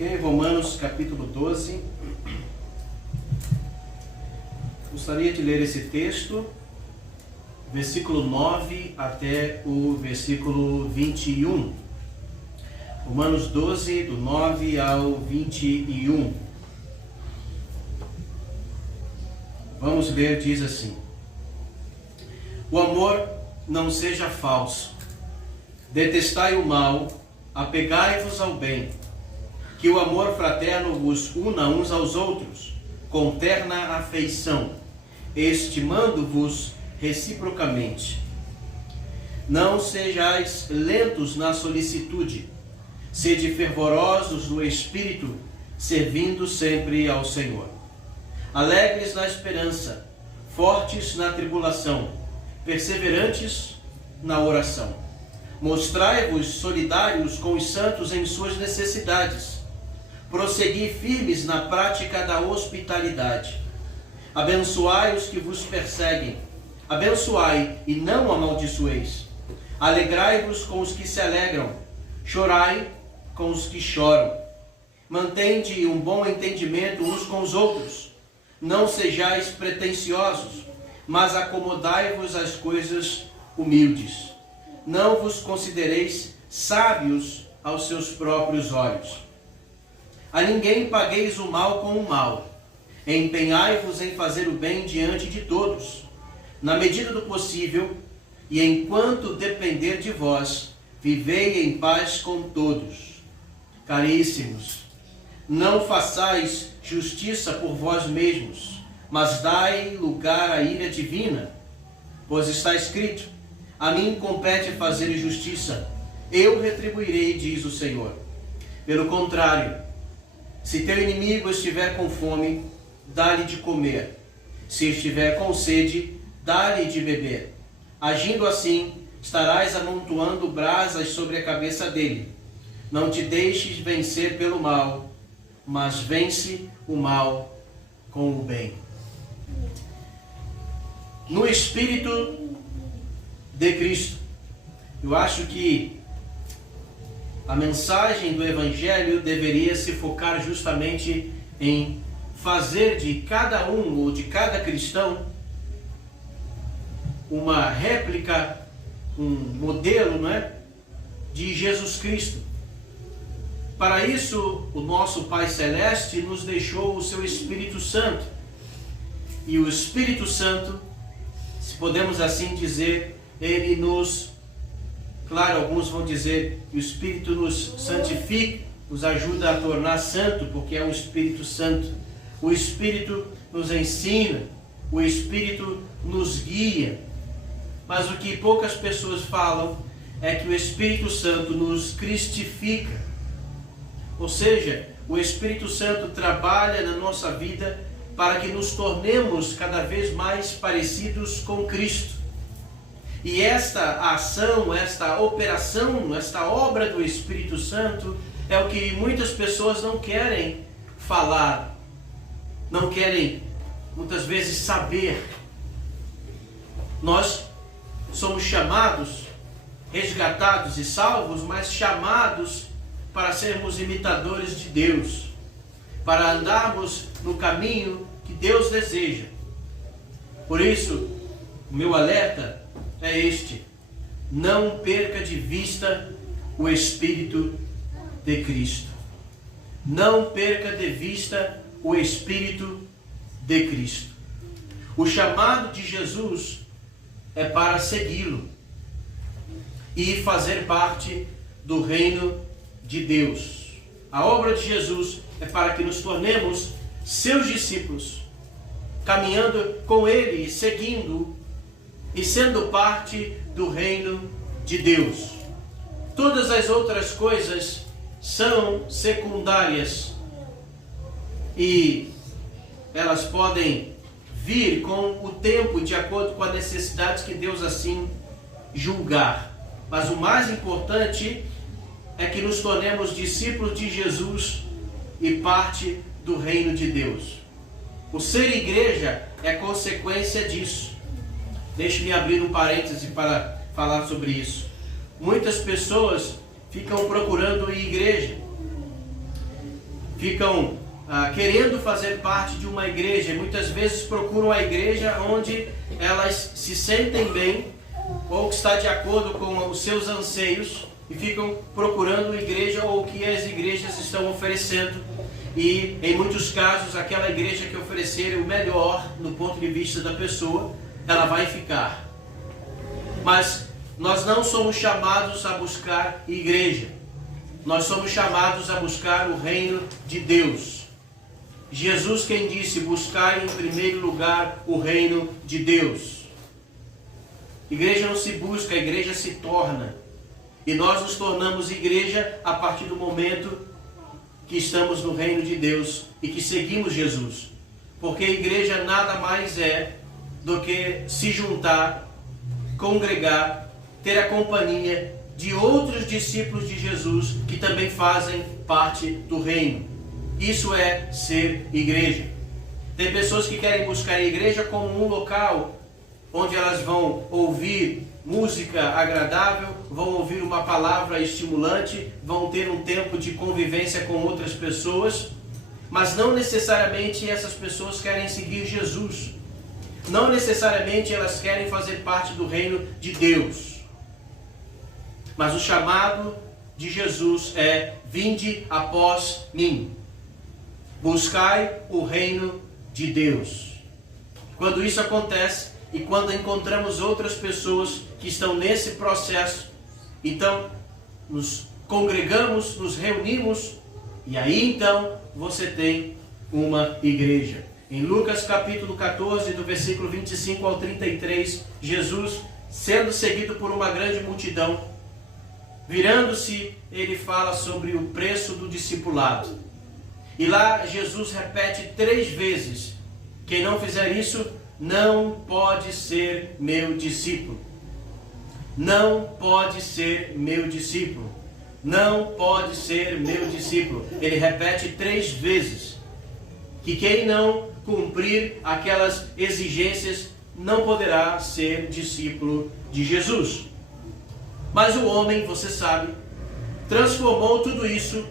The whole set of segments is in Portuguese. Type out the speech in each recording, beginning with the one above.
Ok? Romanos capítulo 12. Gostaria de ler esse texto, versículo 9 até o versículo 21. Romanos 12, do 9 ao 21. Vamos ler, diz assim: O amor não seja falso. Detestai o mal, apegai-vos ao bem. Que o amor fraterno vos una uns aos outros, com terna afeição, estimando-vos reciprocamente. Não sejais lentos na solicitude, sede fervorosos no espírito, servindo sempre ao Senhor. Alegres na esperança, fortes na tribulação, perseverantes na oração. Mostrai-vos solidários com os santos em suas necessidades. Prossegui firmes na prática da hospitalidade. Abençoai os que vos perseguem. Abençoai e não amaldiçoeis. Alegrai-vos com os que se alegram. Chorai com os que choram. Mantende um bom entendimento uns com os outros. Não sejais pretensiosos, mas acomodai-vos às coisas humildes. Não vos considereis sábios aos seus próprios olhos. A ninguém pagueis o mal com o mal. Empenhai-vos em fazer o bem diante de todos, na medida do possível, e enquanto depender de vós, vivei em paz com todos. Caríssimos, não façais justiça por vós mesmos, mas dai lugar à ira divina, pois está escrito: a mim compete fazer justiça, eu retribuirei, diz o Senhor. Pelo contrário, se teu inimigo estiver com fome, dá-lhe de comer. Se estiver com sede, dá-lhe de beber. Agindo assim, estarás amontoando brasas sobre a cabeça dele. Não te deixes vencer pelo mal, mas vence o mal com o bem. No Espírito de Cristo. Eu acho que a mensagem do Evangelho deveria se focar justamente em fazer de cada um ou de cada cristão uma réplica, um modelo, não é, de Jesus Cristo. Para isso, o nosso Pai Celeste nos deixou o seu Espírito Santo. E o Espírito Santo, se podemos assim dizer, ele nos, claro, alguns vão dizer que o Espírito nos santifica, nos ajuda a tornar santo, porque é um Espírito Santo. O Espírito nos ensina, o Espírito nos guia. Mas o que poucas pessoas falam é que o Espírito Santo nos cristifica. Ou seja, o Espírito Santo trabalha na nossa vida para que nos tornemos cada vez mais parecidos com Cristo. E esta ação, esta operação, esta obra do Espírito Santo é o que muitas pessoas não querem falar, não querem muitas vezes saber. Nós somos chamados, resgatados e salvos, mas chamados para sermos imitadores de Deus, para andarmos no caminho que Deus deseja. Por isso, o meu alerta é este: não perca de vista o Espírito de Cristo. Não perca de vista o Espírito de Cristo. O chamado de Jesus é para segui-lo e fazer parte do reino de Deus. A obra de Jesus é para que nos tornemos seus discípulos, caminhando com Ele, seguindo e sendo parte do reino de Deus. Todas as outras coisas são secundárias e elas podem vir com o tempo, de acordo com as necessidades que Deus assim julgar. Mas o mais importante é que nos tornemos discípulos de Jesus e parte do reino de Deus. O ser igreja é consequência disso. Deixe-me abrir um parêntese para falar sobre isso. Muitas pessoas ficam procurando igreja ficam querendo fazer parte de uma igreja, e muitas vezes procuram a igreja onde elas se sentem bem ou que está de acordo com os seus anseios, e ficam procurando a igreja ou o que as igrejas estão oferecendo, e em muitos casos aquela igreja que oferecer o melhor no ponto de vista da pessoa, ela vai ficar. Mas nós não somos chamados a buscar igreja, nós somos chamados a buscar o reino de Deus. Jesus quem disse: buscai em primeiro lugar o reino de Deus. Igreja não se busca, a igreja se torna. E nós nos tornamos igreja a partir do momento que estamos no reino de Deus e que seguimos Jesus. Porque a igreja nada mais é do que se juntar, congregar, ter a companhia de outros discípulos de Jesus que também fazem parte do reino. Isso é ser igreja. Tem pessoas que querem buscar a igreja como um local onde elas vão ouvir música agradável, vão ouvir uma palavra estimulante, vão ter um tempo de convivência com outras pessoas, mas não necessariamente essas pessoas querem seguir Jesus. Não necessariamente elas querem fazer parte do reino de Deus. Mas o chamado de Jesus é: vinde após mim. Buscai o reino de Deus. Quando isso acontece e quando encontramos outras pessoas que estão nesse processo, então nos congregamos, nos reunimos, e aí então você tem uma igreja. Em Lucas capítulo 14, do versículo 25 ao 33, Jesus, sendo seguido por uma grande multidão, virando-se, ele fala sobre o preço do discipulado. E lá Jesus repete 3 vezes: quem não fizer isso não pode ser meu discípulo. Não pode ser meu discípulo. Não pode ser meu discípulo. Ele repete 3 vezes que quem não cumprir aquelas exigências não poderá ser discípulo de Jesus. Mas o homem, você sabe, transformou tudo isso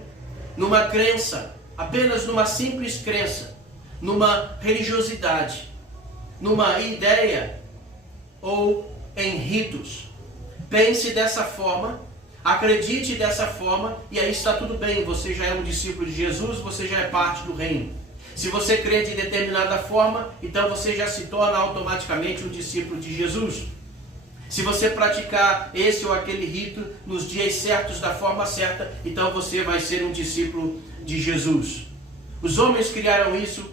numa crença, apenas numa simples crença, numa religiosidade, numa ideia ou em ritos. Pense dessa forma, acredite dessa forma, e aí está tudo bem, você já é um discípulo de Jesus, você já é parte do reino. Se você crê de determinada forma, então você já se torna automaticamente um discípulo de Jesus. Se você praticar esse ou aquele rito nos dias certos, da forma certa, então você vai ser um discípulo de Jesus. Os homens criaram isso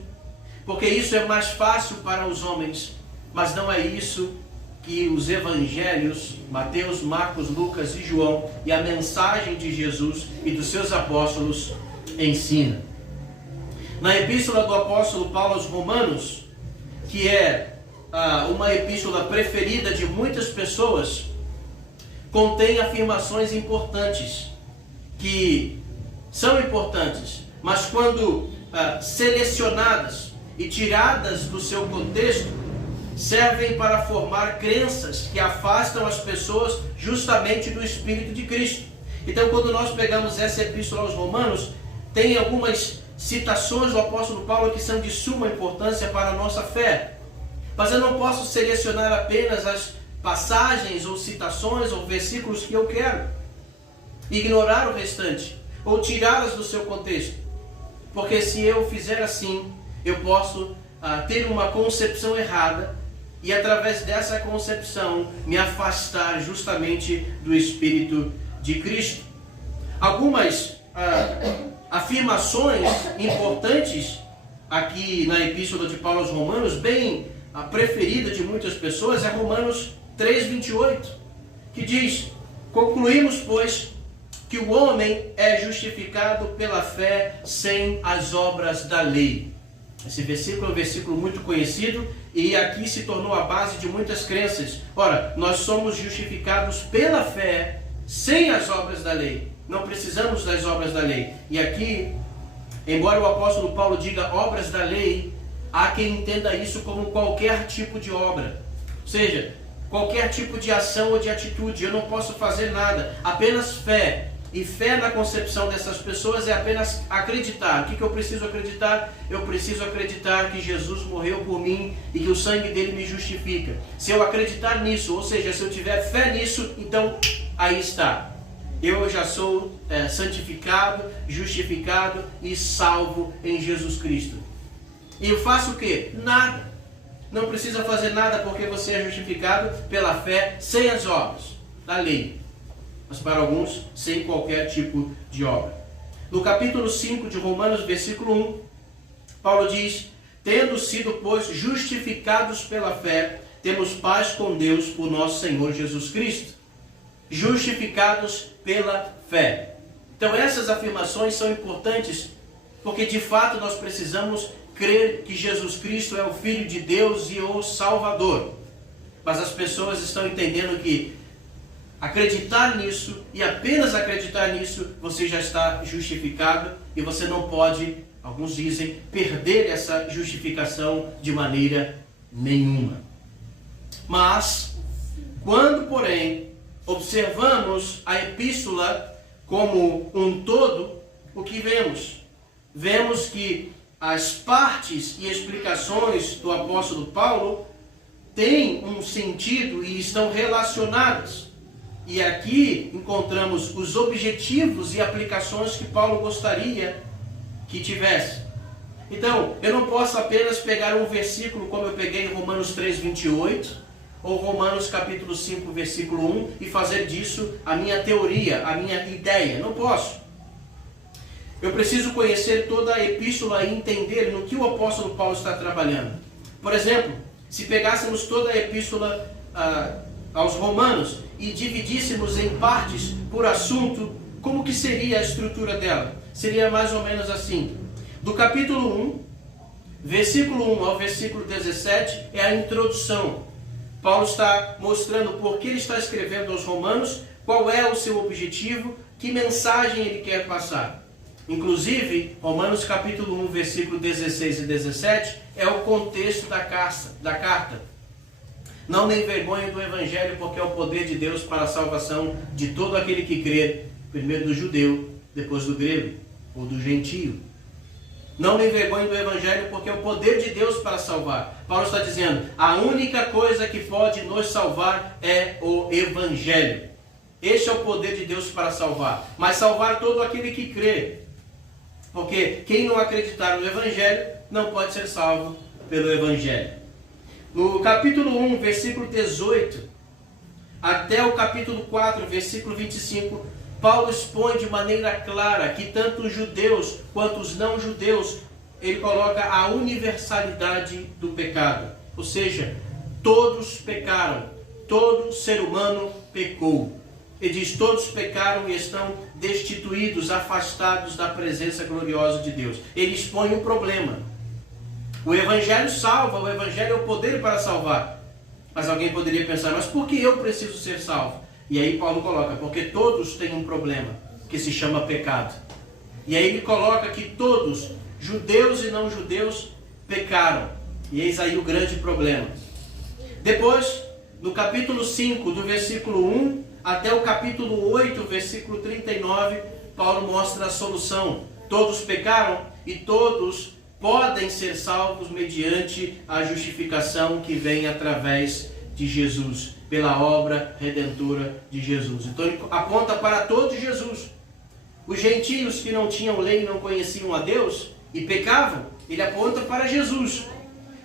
porque isso é mais fácil para os homens, mas não é isso que os evangelhos, Mateus, Marcos, Lucas e João, e a mensagem de Jesus e dos seus apóstolos ensina. Na epístola do apóstolo Paulo aos Romanos, que é uma epístola preferida de muitas pessoas, contém afirmações importantes, que são importantes, mas quando selecionadas e tiradas do seu contexto, servem para formar crenças que afastam as pessoas justamente do Espírito de Cristo. Então, quando nós pegamos essa epístola aos Romanos, tem algumas citações do apóstolo Paulo que são de suma importância para a nossa fé. Mas eu não posso selecionar apenas as passagens ou citações ou versículos que eu quero, ignorar o restante ou tirá-las do seu contexto. Porque se eu fizer assim, eu posso ter uma concepção errada e através dessa concepção me afastar justamente do Espírito de Cristo. Algumas afirmações importantes aqui na epístola de Paulo aos Romanos, bem a preferida de muitas pessoas, é Romanos 3:28, que diz: concluímos, pois, que o homem é justificado pela fé sem as obras da lei. Esse versículo é um versículo muito conhecido e aqui se tornou a base de muitas crenças. Ora, nós somos justificados pela fé sem as obras da lei. Não precisamos das obras da lei. E aqui, embora o apóstolo Paulo diga obras da lei, há quem entenda isso como qualquer tipo de obra. Ou seja, qualquer tipo de ação ou de atitude. Eu não posso fazer nada, apenas fé. E fé na concepção dessas pessoas é apenas acreditar. O que eu preciso acreditar? Eu preciso acreditar que Jesus morreu por mim e que o sangue dele me justifica. Se eu acreditar nisso, ou seja, se eu tiver fé nisso, então aí está. Eu já sou santificado, justificado e salvo em Jesus Cristo. E eu faço o quê? Nada. Não precisa fazer nada porque você é justificado pela fé sem as obras da lei. Mas para alguns, sem qualquer tipo de obra. No capítulo 5 de Romanos, versículo 1, Paulo diz: tendo sido, pois, justificados pela fé, temos paz com Deus por nosso Senhor Jesus Cristo. Justificados pela fé. Então essas afirmações são importantes, porque de fato nós precisamos crer que Jesus Cristo é o Filho de Deus e o Salvador. Mas as pessoas estão entendendo que acreditar nisso, e apenas acreditar nisso, você já está justificado e você não pode, alguns dizem, perder essa justificação de maneira nenhuma. Mas, quando, porém, observamos a epístola como um todo, o que vemos? Vemos que as partes e explicações do apóstolo Paulo têm um sentido e estão relacionadas. E aqui encontramos os objetivos e aplicações que Paulo gostaria que tivesse. Então, eu não posso apenas pegar um versículo como eu peguei em Romanos 3, 28, ou Romanos capítulo 5, versículo 1, e fazer disso a minha teoria, a minha ideia. Não posso. Eu preciso conhecer toda a epístola e entender no que o apóstolo Paulo está trabalhando. Por exemplo, se pegássemos toda a epístola aos Romanos e dividíssemos em partes por assunto, como que seria a estrutura dela? Seria mais ou menos assim. Do capítulo 1, versículo 1 ao versículo 17 é a introdução. Paulo está mostrando por que ele está escrevendo aos Romanos, qual é o seu objetivo, que mensagem ele quer passar. Inclusive, Romanos capítulo 1, versículo 16 e 17 é o contexto da carta. Não me envergonhe do Evangelho, porque é o poder de Deus para a salvação de todo aquele que crê, primeiro do judeu, depois do grego, ou do gentio. Não me envergonhe do Evangelho, porque é o poder de Deus para salvar. Paulo está dizendo, a única coisa que pode nos salvar é o Evangelho. Este é o poder de Deus para salvar. Mas salvar todo aquele que crê. Porque quem não acreditar no Evangelho não pode ser salvo pelo Evangelho. No capítulo 1, versículo 18, até o capítulo 4, versículo 25, Paulo expõe de maneira clara que tanto os judeus quanto os não-judeus, ele coloca a universalidade do pecado. Ou seja, todos pecaram, todo ser humano pecou. Ele diz, todos pecaram e estão destituídos, afastados da presença gloriosa de Deus. Ele expõe o problema. O Evangelho salva, o Evangelho é o poder para salvar. Mas alguém poderia pensar, mas por que eu preciso ser salvo? E aí Paulo coloca, porque todos têm um problema, que se chama pecado. E aí ele coloca que todos, judeus e não judeus, pecaram. E eis aí o grande problema. Depois, no capítulo 5, do versículo 1 até o capítulo 8, versículo 39, Paulo mostra a solução. Todos pecaram e todos podem ser salvos mediante a justificação que vem através de Jesus, pela obra redentora de Jesus. Então ele aponta para todo Jesus. Os gentios que não tinham lei e não conheciam a Deus e pecavam, ele aponta para Jesus.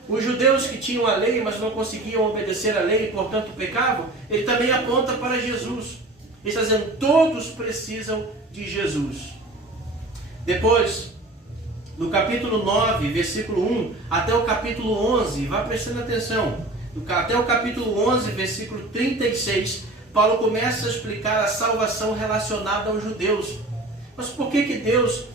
Os judeus que tinham a lei, mas não conseguiam obedecer a lei e portanto pecavam, ele também aponta para Jesus. Ele está dizendo, todos precisam de Jesus. Depois, no capítulo 9, versículo 1, até o capítulo 11, vá prestando atenção, até o capítulo 11, versículo 36, Paulo começa a explicar a salvação relacionada aos judeus. Mas por que Deus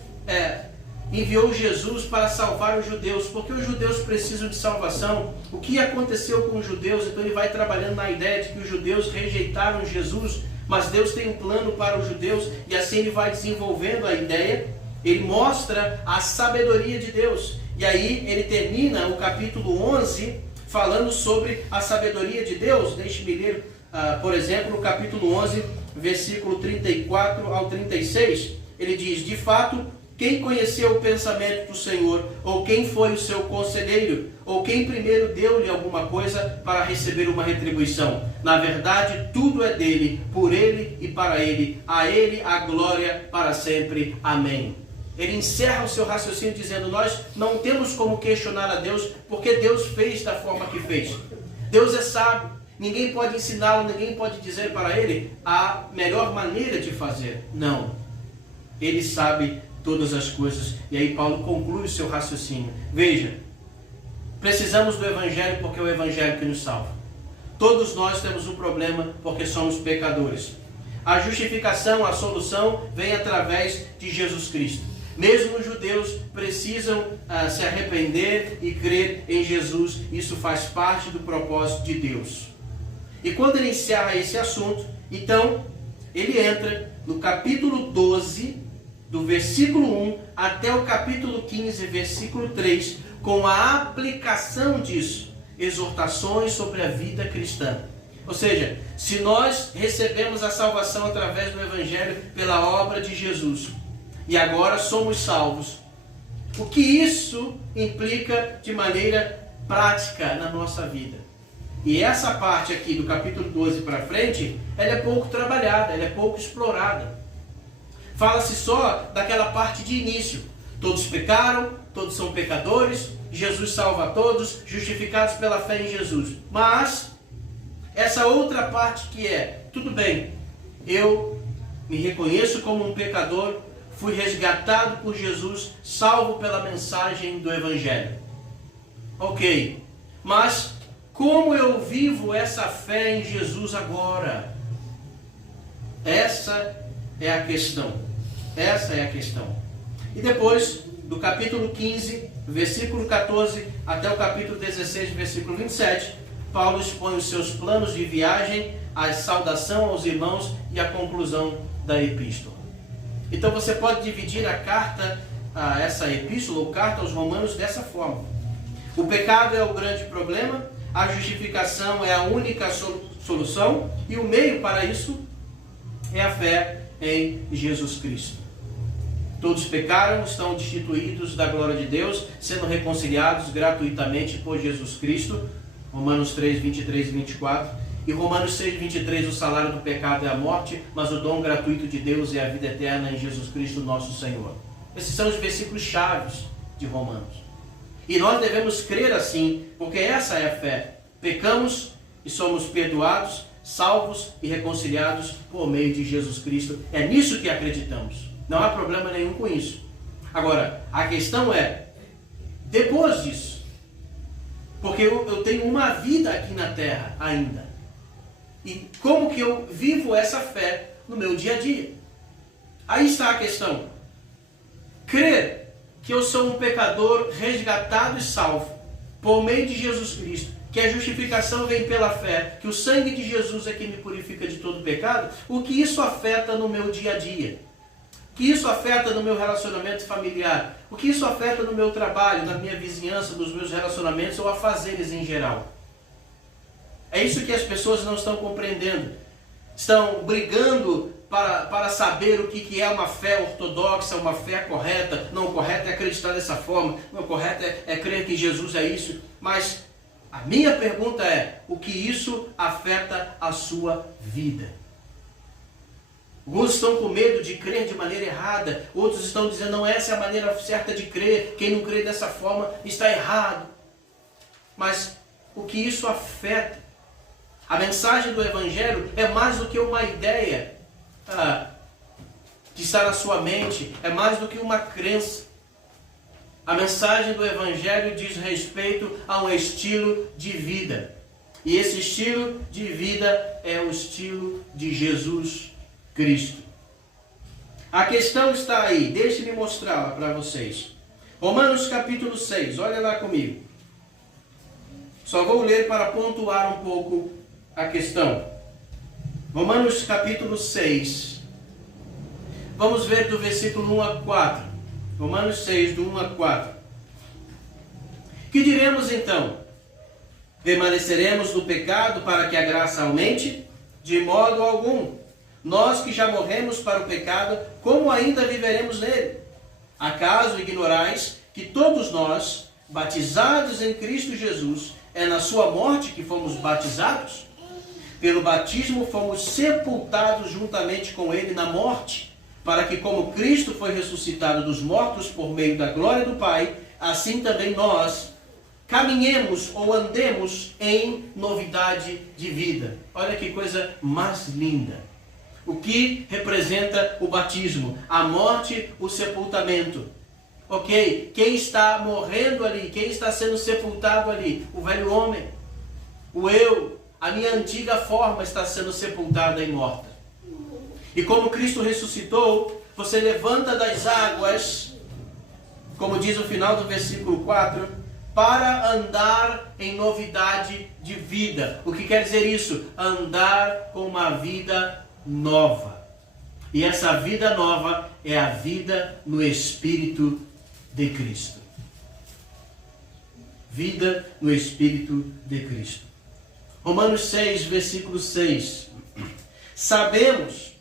enviou Jesus para salvar os judeus? Porque os judeus precisam de salvação. O que aconteceu com os judeus? Então ele vai trabalhando na ideia de que os judeus rejeitaram Jesus, mas Deus tem um plano para os judeus, e assim ele vai desenvolvendo a ideia. Ele mostra a sabedoria de Deus. E aí ele termina o capítulo 11 falando sobre a sabedoria de Deus. Deixe-me ler, por exemplo, no capítulo 11, versículo 34 ao 36, ele diz: de fato, quem conheceu o pensamento do Senhor, ou quem foi o seu conselheiro, ou quem primeiro deu-lhe alguma coisa para receber uma retribuição? Na verdade, tudo é dele, por ele e para ele. A ele a glória para sempre. Amém. Ele encerra o seu raciocínio dizendo: nós não temos como questionar a Deus, porque Deus fez da forma que fez. Deus é sábio, ninguém pode ensiná-lo, ninguém pode dizer para ele a melhor maneira de fazer. Não, ele sabe todas as coisas. E aí Paulo conclui o seu raciocínio. Veja, precisamos do Evangelho porque é o Evangelho que nos salva. Todos nós temos um problema porque somos pecadores. A justificação, a solução vem através de Jesus Cristo. Mesmo os judeus precisam se arrepender e crer em Jesus. Isso faz parte do propósito de Deus. E quando ele encerra esse assunto, então ele entra no capítulo 12, do versículo 1 até o capítulo 15, versículo 3, com a aplicação disso, exortações sobre a vida cristã. Ou seja, se nós recebemos a salvação através do Evangelho pela obra de Jesus, e agora somos salvos, o que isso implica de maneira prática na nossa vida? E essa parte aqui do capítulo 12 para frente, ela é pouco trabalhada, ela é pouco explorada. Fala-se só daquela parte de início. Todos pecaram, todos são pecadores, Jesus salva a todos, justificados pela fé em Jesus. Mas, essa outra parte que é, tudo bem, eu me reconheço como um pecador, fui resgatado por Jesus, salvo pela mensagem do Evangelho. Ok, mas como eu vivo essa fé em Jesus agora? Essa é a questão. Essa é a questão. E depois, do capítulo 15, versículo 14, até o capítulo 16, versículo 27, Paulo expõe os seus planos de viagem, a saudação aos irmãos e a conclusão da epístola. Então você pode dividir a carta, essa epístola ou carta aos Romanos dessa forma. O pecado é o grande problema, a justificação é a única solução e o meio para isso é a fé em Jesus Cristo. Todos pecaram, estão destituídos da glória de Deus, sendo reconciliados gratuitamente por Jesus Cristo. Romanos 3, 23 e 24. E Romanos 6, 23, o salário do pecado é a morte, mas o dom gratuito de Deus é a vida eterna em Jesus Cristo nosso Senhor. Esses são os versículos chaves de Romanos. E nós devemos crer assim, porque essa é a fé. Pecamos e somos perdoados, salvos e reconciliados por meio de Jesus Cristo. É nisso que acreditamos. Não há problema nenhum com isso. Agora, a questão é, depois disso, porque eu tenho uma vida aqui na terra ainda. E como que eu vivo essa fé no meu dia a dia? Aí está a questão. Crer que eu sou um pecador resgatado e salvo por meio de Jesus Cristo, que a justificação vem pela fé, que o sangue de Jesus é que me purifica de todo pecado, o que isso afeta no meu dia a dia? O que isso afeta no meu relacionamento familiar? O que isso afeta no meu trabalho, na minha vizinhança, nos meus relacionamentos ou afazeres em geral? É isso que as pessoas não estão compreendendo. Estão brigando para saber o que é uma fé ortodoxa, uma fé correta. Não, correta é acreditar dessa forma. Não, correta é crer que Jesus é isso. Mas a minha pergunta é, o que isso afeta a sua vida? Alguns estão com medo de crer de maneira errada. Outros estão dizendo, não, essa é a maneira certa de crer. Quem não crê dessa forma está errado. Mas o que isso afeta? A mensagem do Evangelho é mais do que uma ideia que está na sua mente. É mais do que uma crença. A mensagem do Evangelho diz respeito a um estilo de vida. E esse estilo de vida é o estilo de Jesus Cristo. A questão está aí, deixe-me mostrá-la para vocês. Romanos capítulo 6, olha lá comigo. Só vou ler para pontuar um pouco a questão. Romanos capítulo 6. Vamos ver do versículo 1 a 4. Romanos 6, do 1 a 4. Que diremos então? Permaneceremos no pecado para que a graça aumente? De modo algum. Nós que já morremos para o pecado, como ainda viveremos nele? Acaso ignorais que todos nós, batizados em Cristo Jesus, é na sua morte que fomos batizados? Pelo batismo fomos sepultados juntamente com ele na morte, para que como Cristo foi ressuscitado dos mortos por meio da glória do Pai, assim também nós caminhemos ou andemos em novidade de vida. Olha que coisa mais linda. O que representa o batismo? A morte, o sepultamento. Ok? Quem está morrendo ali? Quem está sendo sepultado ali? O velho homem. O eu. A minha antiga forma está sendo sepultada e morta. E como Cristo ressuscitou, você levanta das águas, como diz o final do versículo 4, para andar em novidade de vida. O que quer dizer isso? Andar com uma vida nova. E essa vida nova é a vida no Espírito de Cristo. Vida no Espírito de Cristo. Romanos 6, versículo 6. Sabemos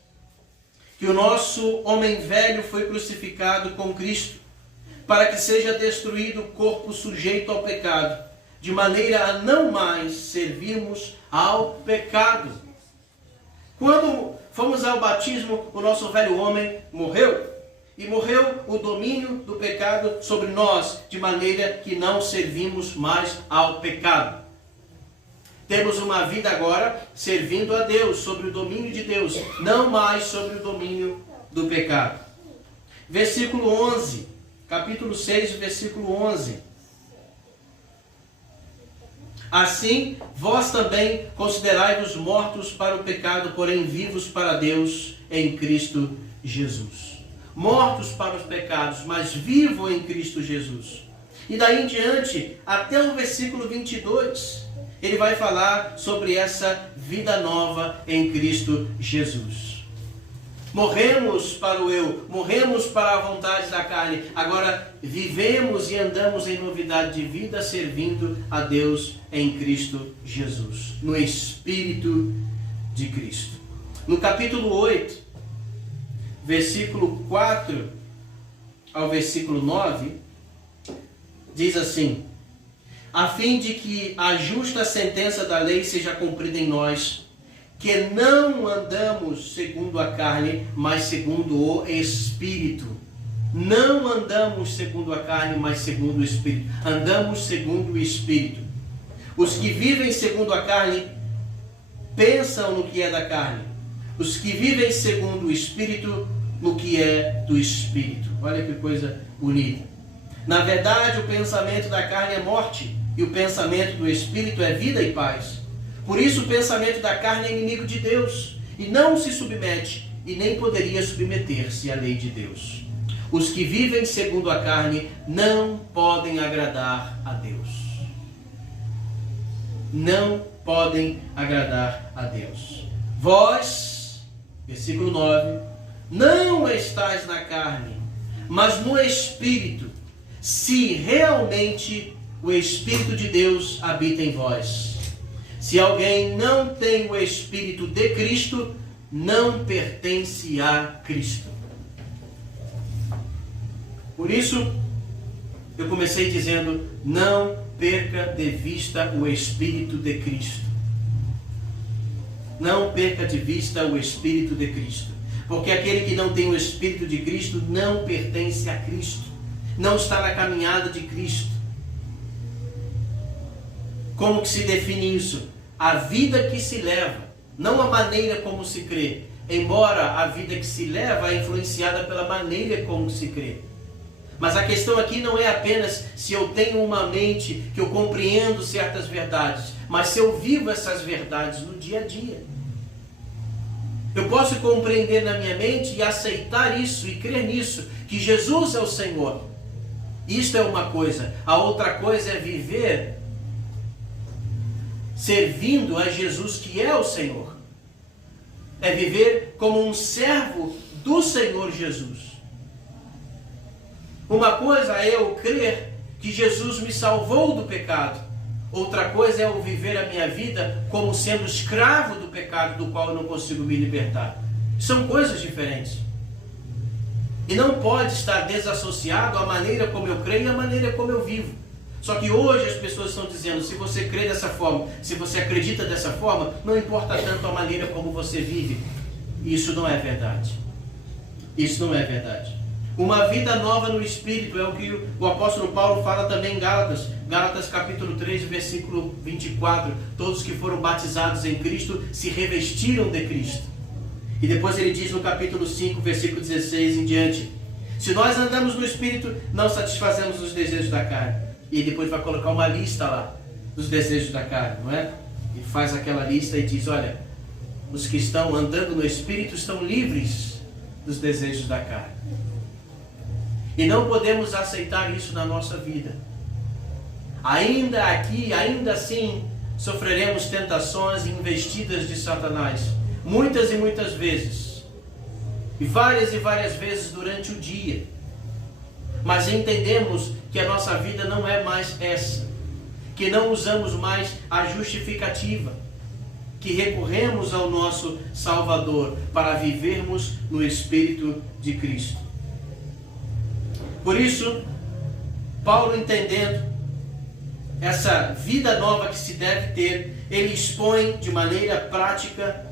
que o nosso homem velho foi crucificado com Cristo, para que seja destruído o corpo sujeito ao pecado, de maneira a não mais servirmos ao pecado. Quando fomos ao batismo, o nosso velho homem morreu, e morreu o domínio do pecado sobre nós, de maneira que não servimos mais ao pecado. Temos uma vida agora servindo a Deus, sobre o domínio de Deus, não mais sobre o domínio do pecado. Versículo 11, capítulo 6, versículo 11. Assim, vós também considerai-vos mortos para o pecado, porém vivos para Deus em Cristo Jesus. Mortos para os pecados, mas vivo em Cristo Jesus. E daí em diante, até o versículo 22, ele vai falar sobre essa vida nova em Cristo Jesus. Morremos para o eu, morremos para a vontade da carne, agora vivemos e andamos em novidade de vida, servindo a Deus em Cristo Jesus, no Espírito de Cristo. No capítulo 8, versículo 4 ao versículo 9, diz assim: a fim de que a justa sentença da lei seja cumprida em nós, que não andamos segundo a carne, mas segundo o Espírito. Não andamos segundo a carne, mas segundo o Espírito. Andamos segundo o Espírito. Os que vivem segundo a carne pensam no que é da carne. Os que vivem segundo o Espírito, no que é do Espírito. Olha que coisa bonita. Na verdade, o pensamento da carne é morte, e o pensamento do Espírito é vida e paz. Por isso o pensamento da carne é inimigo de Deus, e não se submete, e nem poderia submeter-se à lei de Deus. Os que vivem segundo a carne não podem agradar a Deus. Não podem agradar a Deus. Vós, versículo 9, não estáis na carne, mas no Espírito, se realmente o Espírito de Deus habita em vós. Se alguém não tem o Espírito de Cristo, não pertence a Cristo. Por isso, eu comecei dizendo, não perca de vista o Espírito de Cristo. Não perca de vista o Espírito de Cristo. Porque aquele que não tem o Espírito de Cristo não pertence a Cristo. Não está na caminhada de Cristo. Como que se define isso? A vida que se leva, não a maneira como se crê. Embora a vida que se leva é influenciada pela maneira como se crê. Mas a questão aqui não é apenas se eu tenho uma mente que eu compreendo certas verdades, mas se eu vivo essas verdades no dia a dia. Eu posso compreender na minha mente e aceitar isso e crer nisso, que Jesus é o Senhor. Isto é uma coisa. A outra coisa é viver servindo a Jesus, que é o Senhor. É viver como um servo do Senhor Jesus. Uma coisa é eu crer que Jesus me salvou do pecado. Outra coisa é eu viver a minha vida como sendo escravo do pecado, do qual eu não consigo me libertar. São coisas diferentes. E não pode estar desassociado a maneira como eu creio e a maneira como eu vivo. Só que hoje as pessoas estão dizendo, se você crê dessa forma, se você acredita dessa forma, não importa tanto a maneira como você vive. Isso não é verdade. Isso não é verdade. Uma vida nova no Espírito é o que o apóstolo Paulo fala também em Gálatas. Gálatas capítulo 3, versículo 24. Todos que foram batizados em Cristo se revestiram de Cristo. E depois ele diz no capítulo 5, versículo 16 em diante. Se nós andamos no Espírito, não satisfazemos os desejos da carne. E depois vai colocar uma lista lá dos desejos da carne, não é? E faz aquela lista e diz, olha, os que estão andando no Espírito estão livres dos desejos da carne. E não podemos aceitar isso na nossa vida. Ainda aqui, ainda assim, sofreremos tentações e investidas de Satanás. Muitas e muitas vezes. E várias vezes durante o dia. Mas entendemos que a nossa vida não é mais essa. Que não usamos mais a justificativa. Que recorremos ao nosso Salvador para vivermos no Espírito de Cristo. Por isso, Paulo, entendendo essa vida nova que se deve ter, ele expõe de maneira prática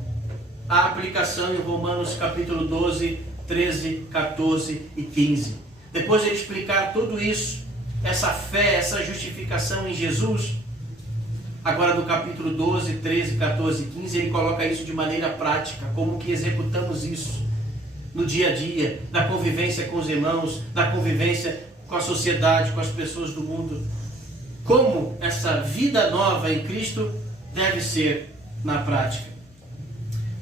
a aplicação em Romanos capítulo 12, 13, 14 e 15. Depois de ele explicar tudo isso, essa fé, essa justificação em Jesus, agora no capítulo 12, 13, 14 e 15, ele coloca isso de maneira prática, como que executamos isso no dia a dia, na convivência com os irmãos, na convivência com a sociedade, com as pessoas do mundo. Como essa vida nova em Cristo deve ser na prática.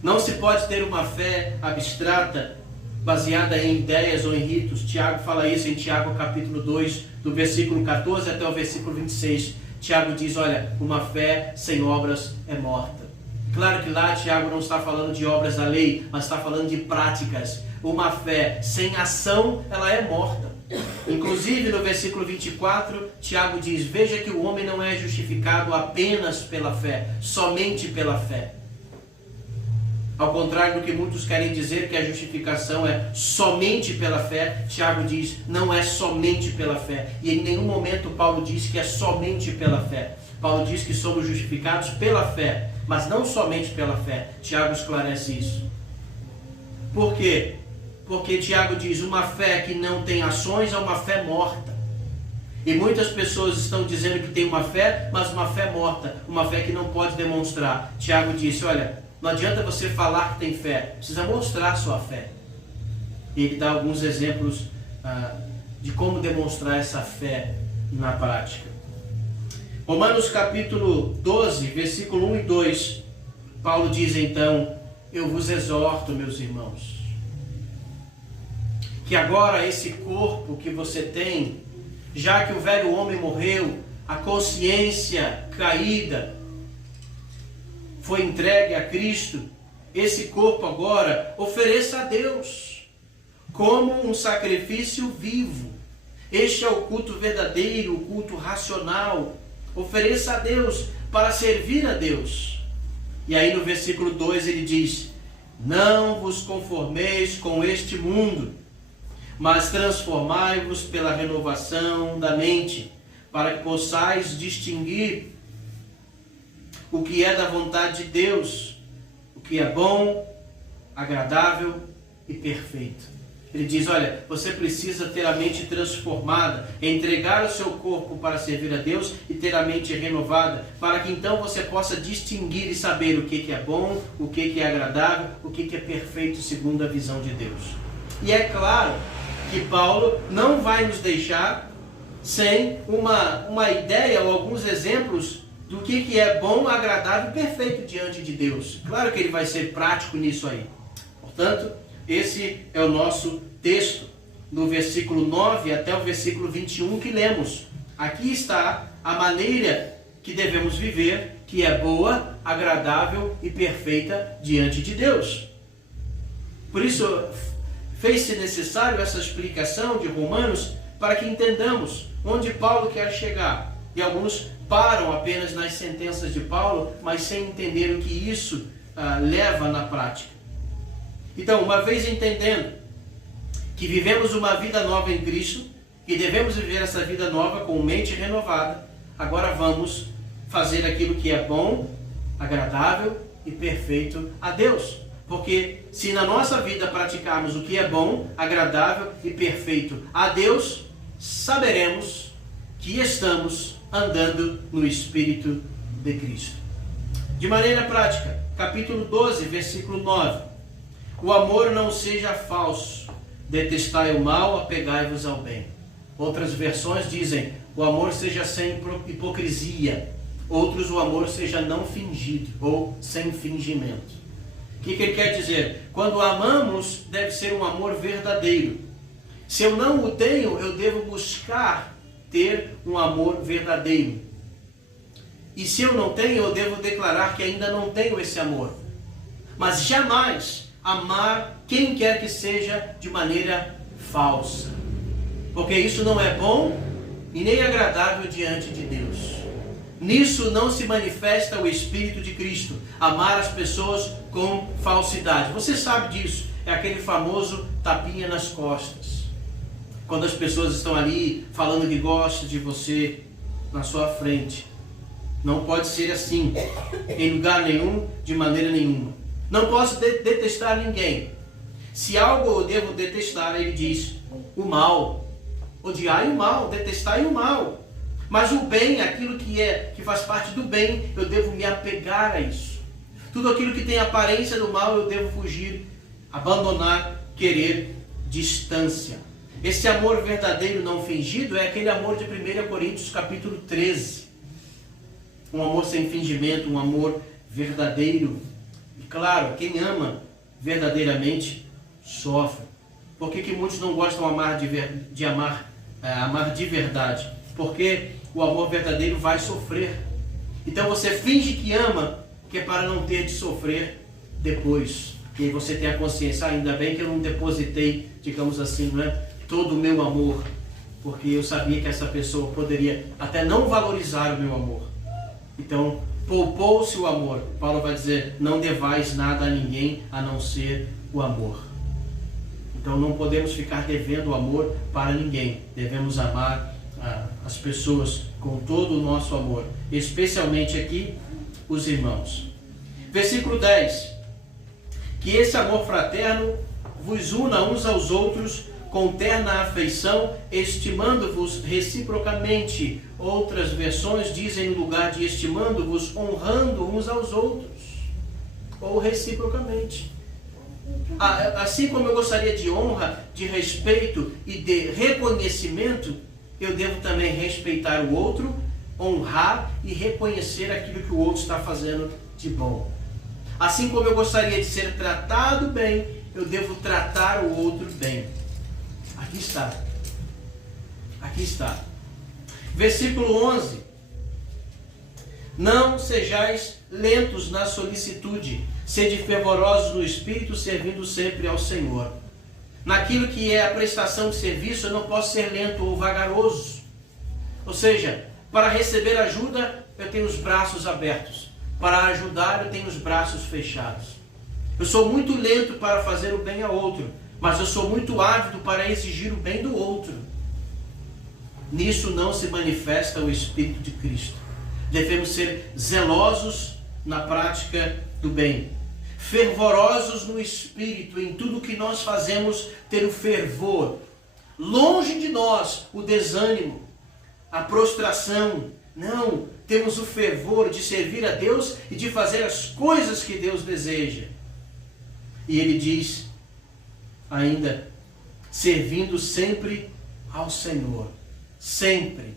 Não se pode ter uma fé abstrata, baseada em ideias ou em ritos. Tiago fala isso em Tiago capítulo 2, do versículo 14 até o versículo 26. Tiago diz, olha, uma fé sem obras é morta. Claro que lá Tiago não está falando de obras da lei, mas está falando de práticas. Uma fé sem ação, ela é morta. Inclusive no versículo 24, Tiago diz, veja que o homem não é justificado apenas pela fé, somente pela fé. Ao contrário do que muitos querem dizer, que a justificação é somente pela fé, Tiago diz, não é somente pela fé. E em nenhum momento Paulo diz que é somente pela fé. Paulo diz que somos justificados pela fé, mas não somente pela fé. Tiago esclarece isso. Por quê? Porque Tiago diz, uma fé que não tem ações é uma fé morta. E muitas pessoas estão dizendo que tem uma fé, mas uma fé morta, uma fé que não pode demonstrar. Tiago disse, olha, não adianta você falar que tem fé, precisa mostrar sua fé. E ele dá alguns exemplos de como demonstrar essa fé na prática. Romanos capítulo 12, versículo 1 e 2, Paulo diz então, eu vos exorto, meus irmãos, que agora esse corpo que você tem, já que o velho homem morreu, a consciência caída foi entregue a Cristo, esse corpo agora ofereça a Deus como um sacrifício vivo. Este é o culto verdadeiro, o culto racional. Ofereça a Deus para servir a Deus. E aí no versículo 2 ele diz, não vos conformeis com este mundo, mas transformai-vos pela renovação da mente, para que possais distinguir o que é da vontade de Deus, o que é bom, agradável e perfeito. Ele diz, olha, você precisa ter a mente transformada, entregar o seu corpo para servir a Deus e ter a mente renovada, para que então você possa distinguir e saber o que é bom, o que é agradável, o que é perfeito segundo a visão de Deus. E é claro que Paulo não vai nos deixar sem uma ideia ou alguns exemplos do que é bom, agradável e perfeito diante de Deus. Claro que ele vai ser prático nisso aí. Portanto, esse é o nosso texto, do versículo 9 até o versículo 21 que lemos. Aqui está a maneira que devemos viver, que é boa, agradável e perfeita diante de Deus. Por isso, fez-se necessário essa explicação de Romanos para que entendamos onde Paulo quer chegar. E alguns param apenas nas sentenças de Paulo, mas sem entender o que isso leva na prática. Então, uma vez entendendo que vivemos uma vida nova em Cristo, que devemos viver essa vida nova com mente renovada, agora vamos fazer aquilo que é bom, agradável e perfeito a Deus. Porque se na nossa vida praticarmos o que é bom, agradável e perfeito a Deus, saberemos que estamos andando no Espírito de Cristo. De maneira prática, capítulo 12, versículo 9. O amor não seja falso, detestai o mal, apegai-vos ao bem. Outras versões dizem, o amor seja sem hipocrisia. Outros, o amor seja não fingido ou sem fingimento. O que ele quer dizer? Quando amamos, deve ser um amor verdadeiro. Se eu não o tenho, eu devo buscar ter um amor verdadeiro. E se eu não tenho, eu devo declarar que ainda não tenho esse amor. Mas jamais amar quem quer que seja de maneira falsa. Porque isso não é bom e nem agradável diante de Deus. Nisso não se manifesta o Espírito de Cristo, amar as pessoas com falsidade. Você sabe disso, é aquele famoso tapinha nas costas. Quando as pessoas estão ali falando que gostam de você na sua frente. Não pode ser assim, em lugar nenhum, de maneira nenhuma. Não posso detestar ninguém. Se algo eu devo detestar, ele diz, o mal. Odiai o mal, detestai o mal. Mas o bem, aquilo que faz parte do bem, eu devo me apegar a isso. Tudo aquilo que tem aparência do mal, eu devo fugir, abandonar, querer distância. Esse amor verdadeiro não fingido é aquele amor de 1 Coríntios capítulo 13. Um amor sem fingimento, um amor verdadeiro. E claro, quem ama verdadeiramente sofre. Por que muitos não gostam de amar de verdade? Porque o amor verdadeiro vai sofrer. Então você finge que ama, que é para não ter de sofrer depois. E você tem a consciência, ainda bem que eu não depositei, digamos assim, todo o meu amor. Porque eu sabia que essa pessoa poderia até não valorizar o meu amor. Então, poupou-se o amor. Paulo vai dizer, não devais nada a ninguém a não ser o amor. Então não podemos ficar devendo o amor para ninguém. Devemos amar as pessoas com todo o nosso amor, especialmente aqui os irmãos. Versículo 10. Que esse amor fraterno vos una uns aos outros com terna afeição, estimando-vos reciprocamente. Outras versões dizem no lugar de estimando-vos, honrando uns aos outros, ou reciprocamente. Assim como eu gostaria de honra, de respeito e de reconhecimento, eu devo também respeitar o outro, honrar e reconhecer aquilo que o outro está fazendo de bom. Assim como eu gostaria de ser tratado bem, eu devo tratar o outro bem. Aqui está. Aqui está. Versículo 11. Não sejais lentos na solicitude, sede fervorosos no Espírito, servindo sempre ao Senhor. Naquilo que é a prestação de serviço, eu não posso ser lento ou vagaroso. Ou seja, para receber ajuda, eu tenho os braços abertos. Para ajudar, eu tenho os braços fechados. Eu sou muito lento para fazer o bem a outro, mas eu sou muito ávido para exigir o bem do outro. Nisso não se manifesta o Espírito de Cristo. Devemos ser zelosos na prática do bem. Fervorosos no Espírito, em tudo que nós fazemos, ter o fervor. Longe de nós o desânimo, a prostração. Não, temos o fervor de servir a Deus e de fazer as coisas que Deus deseja. E ele diz ainda, servindo sempre ao Senhor. Sempre.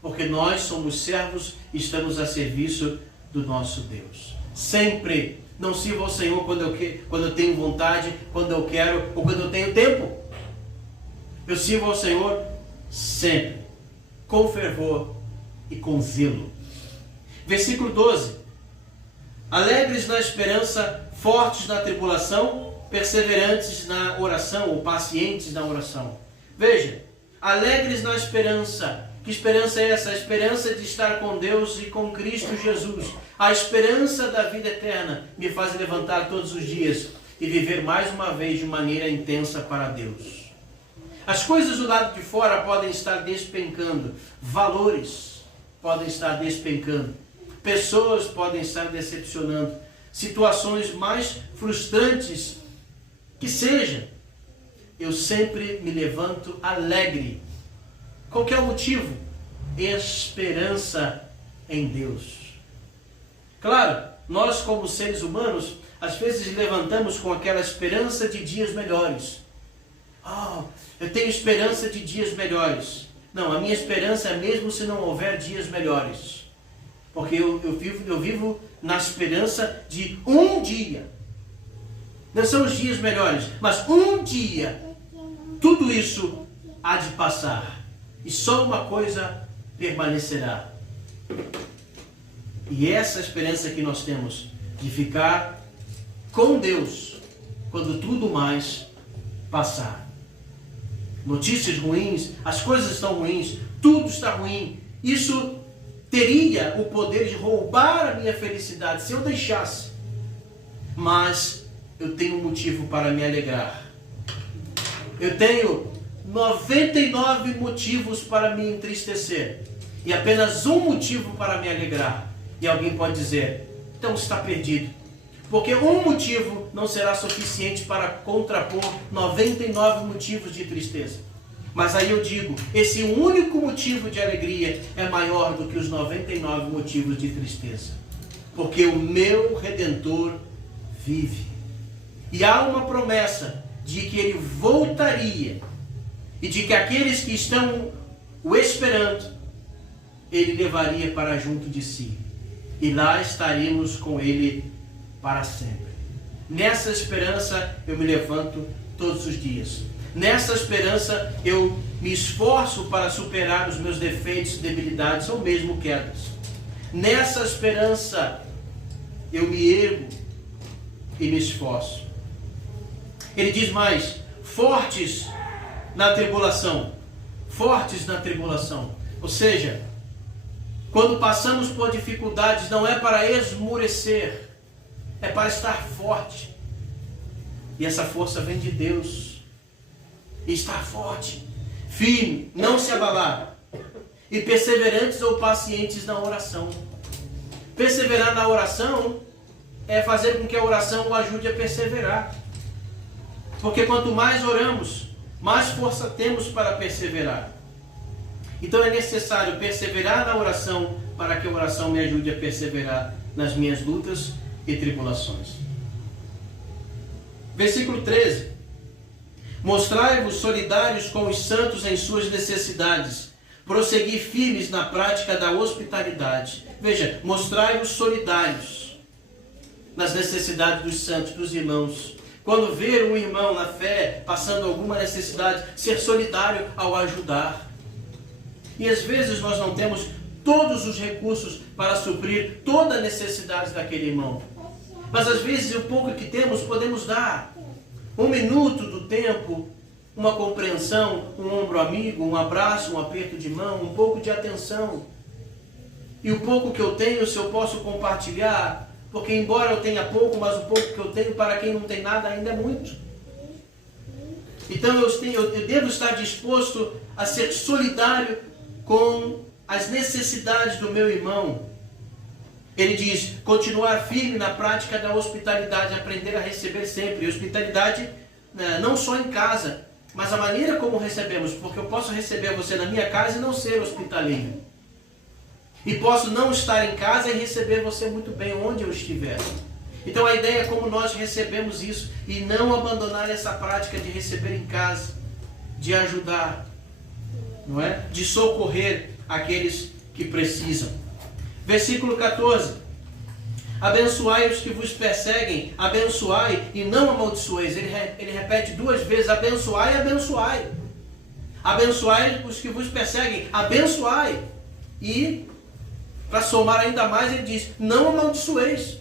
Porque nós somos servos e estamos a serviço do nosso Deus. Sempre. Não sirvo ao Senhor quando eu tenho vontade, quando eu quero ou quando eu tenho tempo. Eu sirvo ao Senhor sempre. Com fervor e com zelo. Versículo 12. Alegres na esperança, fortes na tribulação, perseverantes na oração, ou pacientes na oração. Veja, alegres na esperança. Que esperança é essa? A esperança de estar com Deus e com Cristo Jesus. A esperança da vida eterna me faz levantar todos os dias. e viver mais uma vez de maneira intensa para Deus. As coisas do lado de fora podem estar despencando, valores podem estar despencando, pessoas podem estar decepcionando, situações mais frustrantes que seja. Eu sempre me levanto alegre. Qual que é o motivo? Esperança em Deus. Claro, nós como seres humanos, às vezes levantamos com aquela esperança de dias melhores. Eu tenho esperança de dias melhores. Não, a minha esperança é mesmo se não houver dias melhores. Porque eu vivo na esperança de um dia. Não são os dias melhores, mas um dia. Tudo isso há de passar. E só uma coisa permanecerá. E essa esperança que nós temos de ficar com Deus quando tudo mais passar. Notícias ruins, as coisas estão ruins, tudo está ruim. Isso teria o poder de roubar a minha felicidade se eu deixasse. Mas eu tenho um motivo para me alegrar. Eu tenho 99 motivos para me entristecer e apenas um motivo para me alegrar. E alguém pode dizer, então está perdido. Porque um motivo não será suficiente para contrapor 99 motivos de tristeza. Mas aí eu digo, esse único motivo de alegria é maior do que os 99 motivos de tristeza. Porque o meu Redentor vive. E há uma promessa de que ele voltaria. E de que aqueles que estão o esperando, ele levaria para junto de si. E lá estaremos com ele para sempre. Nessa esperança eu me levanto todos os dias. Nessa esperança eu me esforço para superar os meus defeitos, debilidades ou mesmo quedas. Nessa esperança eu me ergo e me esforço. Ele diz mais, fortes na tribulação. Fortes na tribulação. Ou seja, quando passamos por dificuldades, não é para esmorecer, é para estar forte. E essa força vem de Deus. E estar forte, firme, não se abalar. E perseverantes ou pacientes na oração. Perseverar na oração é fazer com que a oração o ajude a perseverar. Porque quanto mais oramos, mais força temos para perseverar. Então é necessário perseverar na oração para que a oração me ajude a perseverar nas minhas lutas e tribulações. Versículo 13. Mostrai-vos solidários com os santos em suas necessidades, prosseguir firmes na prática da hospitalidade. Veja, mostrai-vos solidários nas necessidades dos santos, dos irmãos. Quando ver um irmão na fé passando alguma necessidade, ser solidário ao ajudar. E às vezes nós não temos todos os recursos para suprir toda a necessidade daquele irmão. Mas às vezes o pouco que temos podemos dar. Um minuto do tempo, uma compreensão, um ombro amigo, um abraço, um aperto de mão, um pouco de atenção. E o pouco que eu tenho, se eu posso compartilhar, porque embora eu tenha pouco, mas o pouco que eu tenho para quem não tem nada ainda é muito. Então eu devo estar disposto a ser solidário com as necessidades do meu irmão. Ele diz, continuar firme na prática da hospitalidade, aprender a receber sempre. E hospitalidade não só em casa, mas a maneira como recebemos, porque eu posso receber você na minha casa e não ser hospitaleiro. E posso não estar em casa e receber você muito bem onde eu estiver. Então a ideia é como nós recebemos isso e não abandonar essa prática de receber em casa, de ajudar, não é? De socorrer aqueles que precisam. Versículo 14. Abençoai os que vos perseguem, abençoai e não amaldiçoeis. Ele repete duas vezes, abençoai e abençoai. Abençoai os que vos perseguem, abençoai. E, para somar ainda mais, ele diz, não amaldiçoeis.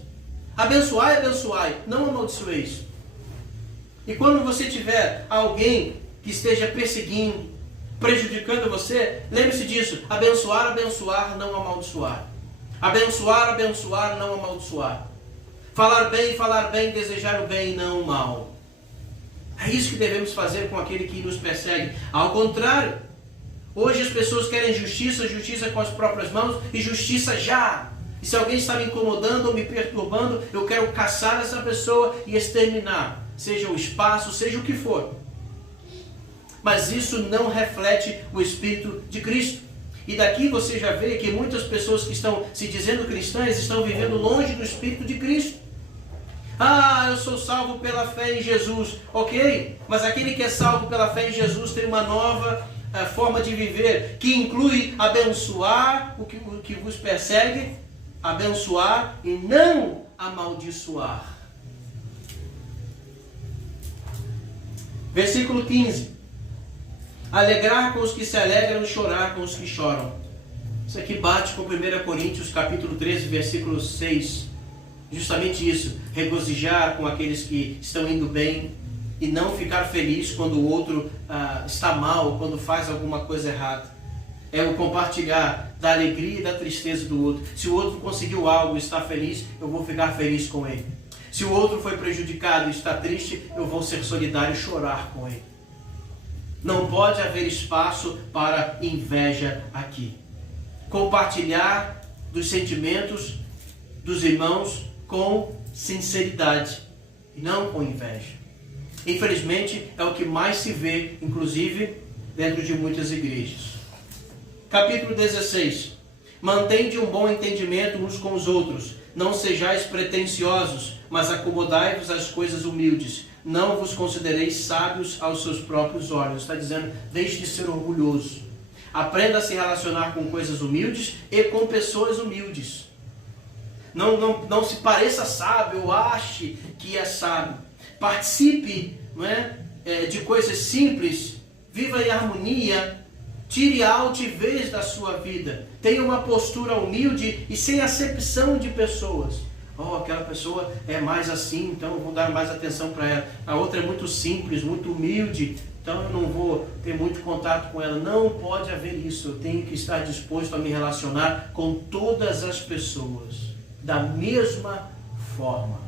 Abençoai, abençoai, não amaldiçoeis. E quando você tiver alguém que esteja perseguindo, prejudicando você, lembre-se disso, abençoar, abençoar, não amaldiçoar. Abençoar, abençoar, não amaldiçoar. Falar bem, desejar o bem e não o mal. É isso que devemos fazer com aquele que nos persegue. Ao contrário, hoje as pessoas querem justiça, justiça com as próprias mãos e justiça já. E se alguém está me incomodando ou me perturbando, eu quero caçar essa pessoa e exterminar. Seja o espaço, seja o que for. Mas isso não reflete o Espírito de Cristo. E daqui você já vê que muitas pessoas que estão se dizendo cristãs estão vivendo longe do Espírito de Cristo. Ah, eu sou salvo pela fé em Jesus. Ok, mas aquele que é salvo pela fé em Jesus tem uma nova forma de viver, que inclui abençoar o que vos persegue, abençoar e não amaldiçoar. Versículo 15. Alegrar com os que se alegram e chorar com os que choram. Isso aqui bate com 1 Coríntios capítulo 13, versículo 6. Justamente isso. Regozijar com aqueles que estão indo bem e não ficar feliz quando o outro está mal, quando faz alguma coisa errada. É o compartilhar da alegria e da tristeza do outro. Se o outro conseguiu algo e está feliz, eu vou ficar feliz com ele. Se o outro foi prejudicado e está triste, eu vou ser solidário e chorar com ele. Não pode haver espaço para inveja aqui. Compartilhar dos sentimentos dos irmãos com sinceridade e não com inveja. Infelizmente, é o que mais se vê, inclusive, dentro de muitas igrejas. Capítulo 16. Mantende um bom entendimento uns com os outros. Não sejais pretensiosos, mas acomodai-vos às coisas humildes. Não vos considereis sábios aos seus próprios olhos. Está dizendo, deixe de ser orgulhoso. Aprenda a se relacionar com coisas humildes e com pessoas humildes. Não se pareça sábio ou ache que é sábio. Participe, não é, de coisas simples. Viva em harmonia. Tire a altivez da sua vida. Tenha uma postura humilde e sem acepção de pessoas. Oh, aquela pessoa é mais assim, então eu vou dar mais atenção para ela. A outra é muito simples, muito humilde, então eu não vou ter muito contato com ela. Não pode haver isso. Eu tenho que estar disposto a me relacionar com todas as pessoas da mesma forma.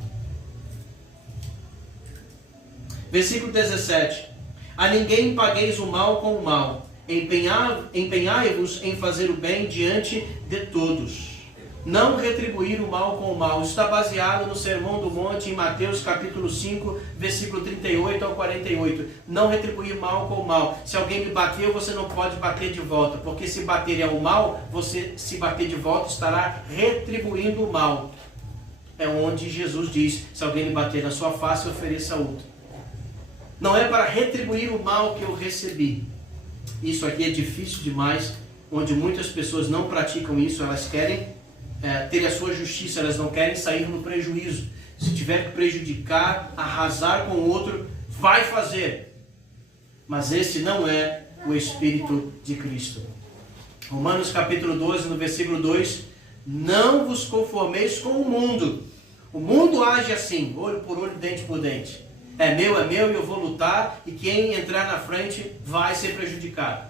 Versículo 17. A ninguém pagueis o mal com o mal. Empenhai-vos em fazer o bem diante de todos. Não retribuir o mal com o mal. Isso está baseado no Sermão do Monte, em Mateus capítulo 5, versículo 38 ao 48. Não retribuir mal com o mal. Se alguém me bateu, você não pode bater de volta. Porque se bater é o mal, você se bater de volta estará retribuindo o mal. É onde Jesus diz, se alguém me bater na sua face, ofereça outra. Não é para retribuir o mal que eu recebi. Isso aqui é difícil demais, onde muitas pessoas não praticam isso, elas querem ter a sua justiça, elas não querem sair no prejuízo. Se tiver que prejudicar, arrasar com o outro, vai fazer. Mas esse não é o Espírito de Cristo. Romanos capítulo 12, no versículo 2, não vos conformeis com o mundo. O mundo age assim, olho por olho, dente por dente. É meu e eu vou lutar, e quem entrar na frente vai ser prejudicado.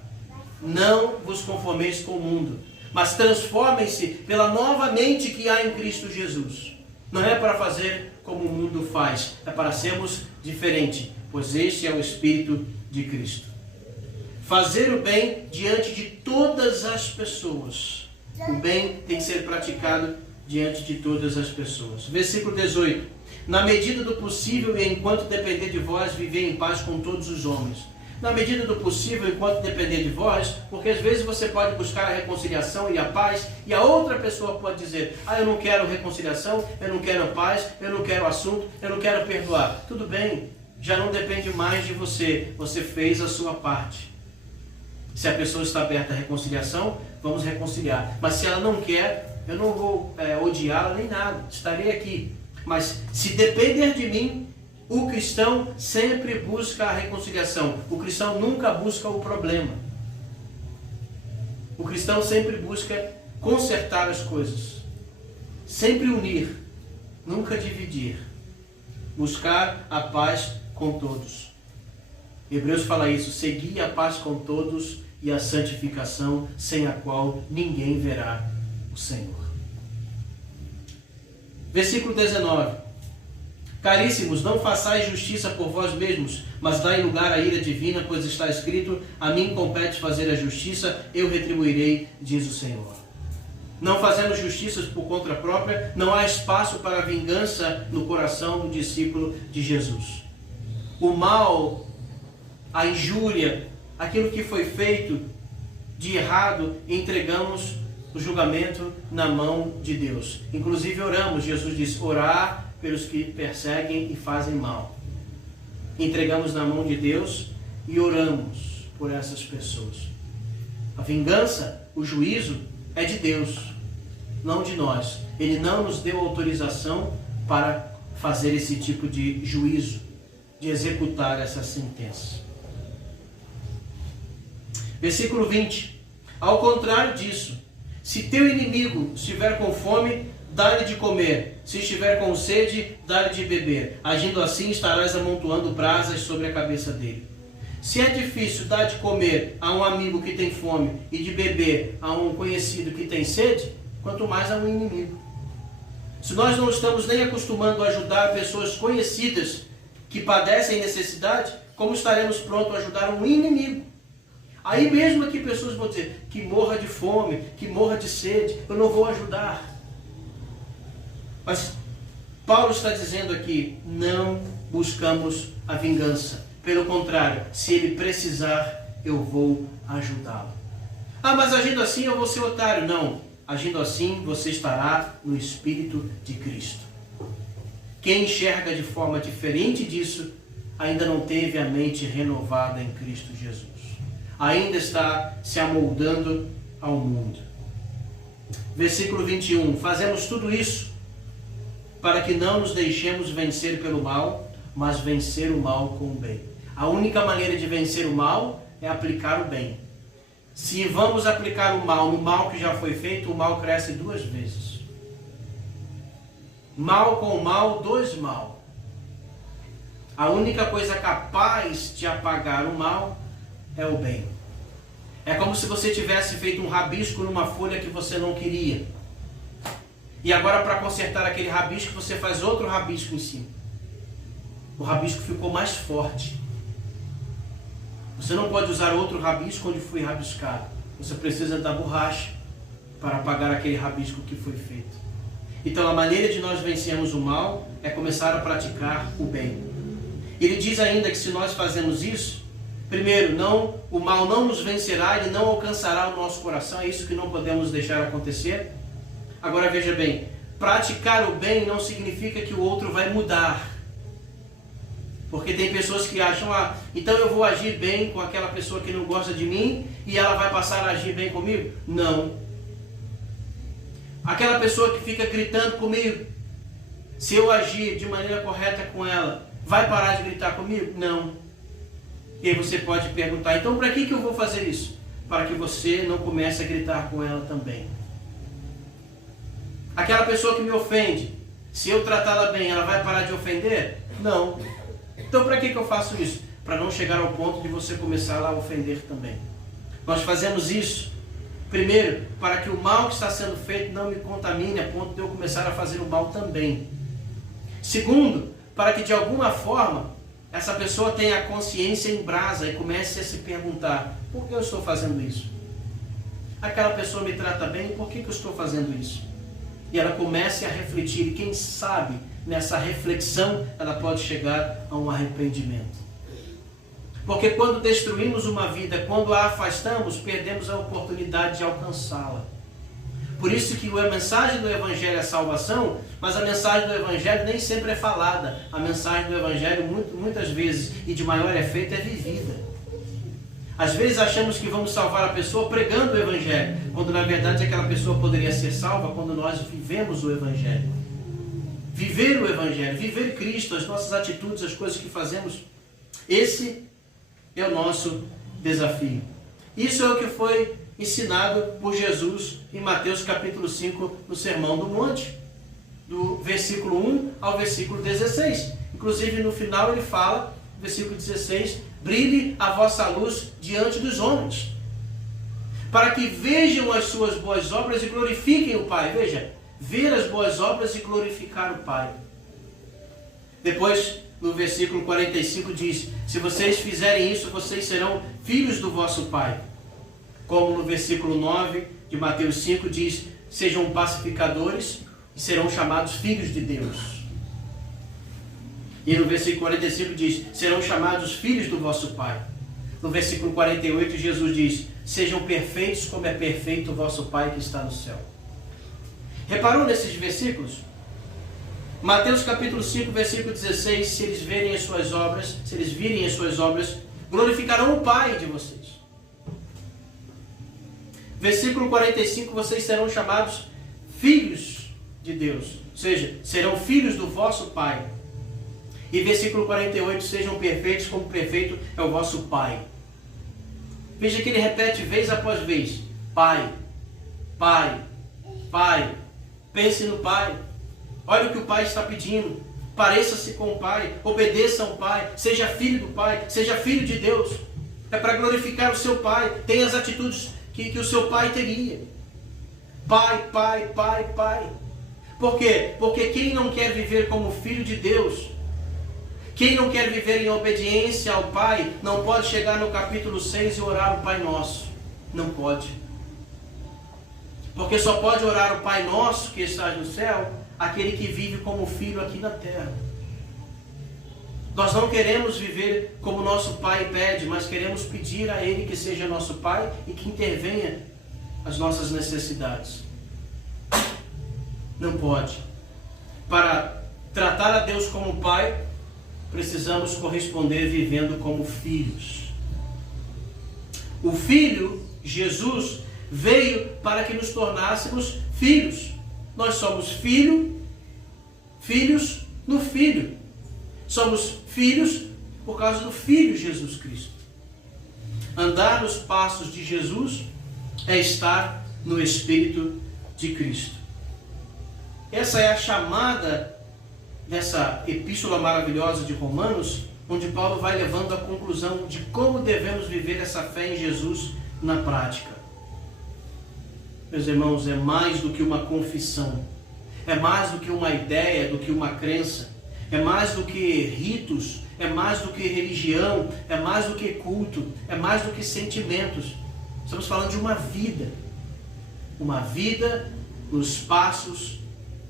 Não vos conformeis com o mundo, mas transformem-se pela nova mente que há em Cristo Jesus. Não é para fazer como o mundo faz, é para sermos diferentes, pois este é o Espírito de Cristo. Fazer o bem diante de todas as pessoas. O bem tem que ser praticado diante de todas as pessoas. Versículo 18. Na medida do possível e enquanto depender de vós, viver em paz com todos os homens. Na medida do possível, enquanto depender de vós, porque às vezes você pode buscar a reconciliação e a paz, e a outra pessoa pode dizer, eu não quero reconciliação, eu não quero paz, eu não quero assunto, eu não quero perdoar. Tudo bem, já não depende mais de você, você fez a sua parte. Se a pessoa está aberta à reconciliação, vamos reconciliar. Mas se ela não quer, eu não vou odiá-la nem nada, estarei aqui. Mas se depender de mim, o cristão sempre busca a reconciliação. O cristão nunca busca o problema. O cristão sempre busca consertar as coisas. Sempre unir, nunca dividir. Buscar a paz com todos. Hebreus fala isso, segui a paz com todos e a santificação, sem a qual ninguém verá o Senhor. Versículo 19. Caríssimos, não façais justiça por vós mesmos, mas dai lugar à ira divina, pois está escrito: a mim compete fazer a justiça, eu retribuirei, diz o Senhor. Não fazemos justiça por conta própria, não há espaço para vingança no coração do discípulo de Jesus. O mal, a injúria, aquilo que foi feito de errado, entregamos o julgamento na mão de Deus. Inclusive oramos, Jesus disse: orar pelos que perseguem e fazem mal. Entregamos na mão de Deus e oramos por essas pessoas. A vingança, o juízo, é de Deus, não de nós. Ele não nos deu autorização para fazer esse tipo de juízo, de executar essa sentença. Versículo 20. Ao contrário disso, se teu inimigo estiver com fome, dá-lhe de comer. Se estiver com sede, dá-lhe de beber. Agindo assim, estarás amontoando brasas sobre a cabeça dele. Se é difícil dar de comer a um amigo que tem fome e de beber a um conhecido que tem sede, quanto mais a um inimigo. Se nós não estamos nem acostumando a ajudar pessoas conhecidas que padecem necessidade, como estaremos prontos a ajudar um inimigo? Aí mesmo que pessoas vão dizer que morra de fome, que morra de sede, eu não vou ajudar. Mas Paulo está dizendo aqui, não buscamos a vingança. Pelo contrário, se ele precisar, eu vou ajudá-lo. Ah, mas agindo assim eu vou ser otário. Não, agindo assim você estará no Espírito de Cristo. Quem enxerga de forma diferente disso, ainda não teve a mente renovada em Cristo Jesus. Ainda está se amoldando ao mundo. Versículo 21. Fazemos tudo isso para que não nos deixemos vencer pelo mal, mas vencer o mal com o bem. A única maneira de vencer o mal é aplicar o bem. Se vamos aplicar o mal no mal que já foi feito, o mal cresce 2 vezes. Mal com mal, 2 mal. A única coisa capaz de apagar o mal é o bem. É como se você tivesse feito um rabisco numa folha que você não queria. E agora, para consertar aquele rabisco, você faz outro rabisco em cima. O rabisco ficou mais forte. Você não pode usar outro rabisco onde foi rabiscado. Você precisa da borracha para apagar aquele rabisco que foi feito. Então, a maneira de nós vencermos o mal é começar a praticar o bem. Ele diz ainda que se nós fazemos isso, primeiro, o mal não nos vencerá, ele não alcançará o nosso coração. É isso que não podemos deixar acontecer. Agora veja bem, praticar o bem não significa que o outro vai mudar. Porque tem pessoas que acham, então eu vou agir bem com aquela pessoa que não gosta de mim e ela vai passar a agir bem comigo? Não. Aquela pessoa que fica gritando comigo, se eu agir de maneira correta com ela, vai parar de gritar comigo? Não. E aí você pode perguntar, então para que eu vou fazer isso? Para que você não comece a gritar com ela também. Aquela pessoa que me ofende, se eu tratá-la bem, ela vai parar de ofender? Não. Então para que eu faço isso? Para não chegar ao ponto de você começar a ofender também. Nós fazemos isso, primeiro, para que o mal que está sendo feito não me contamine a ponto de eu começar a fazer o mal também. Segundo, para que de alguma forma essa pessoa tenha a consciência em brasa e comece a se perguntar, por que eu estou fazendo isso? Aquela pessoa me trata bem, por que eu estou fazendo isso? E ela comece a refletir, e quem sabe, nessa reflexão, ela pode chegar a um arrependimento. Porque quando destruímos uma vida, quando a afastamos, perdemos a oportunidade de alcançá-la. Por isso que a mensagem do Evangelho é salvação, mas a mensagem do Evangelho nem sempre é falada. A mensagem do Evangelho, muitas vezes, e de maior efeito, é vivida. Às vezes achamos que vamos salvar a pessoa pregando o Evangelho, quando na verdade aquela pessoa poderia ser salva quando nós vivemos o Evangelho. Viver o Evangelho, viver Cristo, as nossas atitudes, as coisas que fazemos, esse é o nosso desafio. Isso é o que foi ensinado por Jesus em Mateus capítulo 5, no Sermão do Monte, do versículo 1 ao versículo 16. Inclusive no final ele fala, versículo 16, brilhe a vossa luz diante dos homens, para que vejam as suas boas obras e glorifiquem o Pai. Veja, ver as boas obras e glorificar o Pai. Depois, no versículo 45 diz: se vocês fizerem isso, vocês serão filhos do vosso Pai. Como no versículo 9 de Mateus 5 diz: sejam pacificadores e serão chamados filhos de Deus. E no versículo 45 diz: serão chamados filhos do vosso Pai. No versículo 48 Jesus diz: sejam perfeitos como é perfeito o vosso Pai que está no céu. Reparou nesses versículos? Mateus capítulo 5, versículo 16: se eles virem as suas obras, glorificarão o Pai de vocês. Versículo 45: vocês serão chamados filhos de Deus, ou seja, serão filhos do vosso Pai. E versículo 48: sejam perfeitos como perfeito é o vosso Pai. Veja que ele repete vez após vez: Pai, Pai, Pai. Pense no Pai. Olha o que o Pai está pedindo. Pareça-se com o Pai, obedeça ao Pai, seja filho do Pai, seja filho de Deus. É para glorificar o seu Pai. Tenha as atitudes que o seu Pai teria. Pai, Pai, Pai, Pai. Por quê? Porque quem não quer viver como filho de Deus, quem não quer viver em obediência ao Pai, não pode chegar no capítulo 6 e orar o Pai Nosso. Não pode. Porque só pode orar o Pai Nosso que está no céu aquele que vive como filho aqui na terra. Nós não queremos viver como nosso Pai pede, mas queremos pedir a Ele que seja nosso Pai e que intervenha as nossas necessidades. Não pode. Para tratar a Deus como Pai, precisamos corresponder vivendo como filhos. O Filho, Jesus, veio para que nos tornássemos filhos. Nós somos filhos no Filho. Somos filhos por causa do Filho Jesus Cristo. Andar nos passos de Jesus é estar no Espírito de Cristo. Essa é a chamada dessa epístola maravilhosa de Romanos, onde Paulo vai levando a conclusão de como devemos viver essa fé em Jesus na prática. Meus irmãos, é mais do que uma confissão, é mais do que uma ideia, do que uma crença, é mais do que ritos, é mais do que religião, é mais do que culto, é mais do que sentimentos. Estamos falando de uma vida nos passos